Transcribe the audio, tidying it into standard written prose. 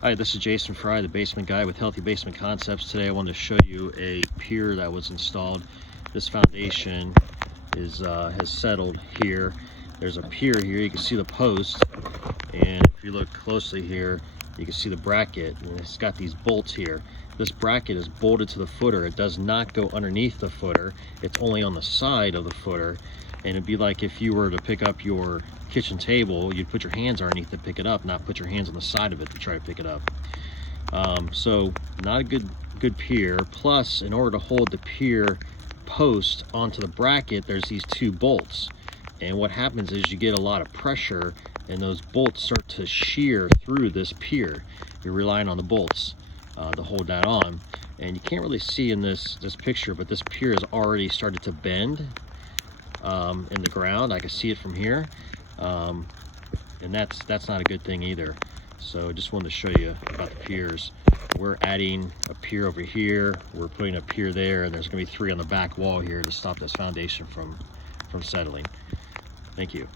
Hi, this is Jason Fry, the basement guy with Healthy Basement Concepts. Today I wanted to show you a pier that was installed. This foundation is has settled here. There's a pier here. You can see the post, and if you look closely here, you can see the bracket, and it's got these bolts here. This bracket is bolted to the footer. It does not go underneath the footer. It's only on the side of the footer. And it'd be like if you were to pick up your kitchen table, you'd put your hands underneath to pick it up, not put your hands on the side of it to try to pick it up. So not a good pier. Plus, in order to hold the pier post onto the bracket, there's these two bolts. And what happens is you get a lot of pressure and those bolts start to shear through this pier. You're relying on the bolts to hold that on. And you can't really see in this picture, but this pier has already started to bend in the ground. I can see it from here, and that's not a good thing either. So I just wanted to show you about the piers. We're adding a pier over here, we're putting a pier there, and there's going to be 3 on the back wall here to stop this foundation from settling. Thank you.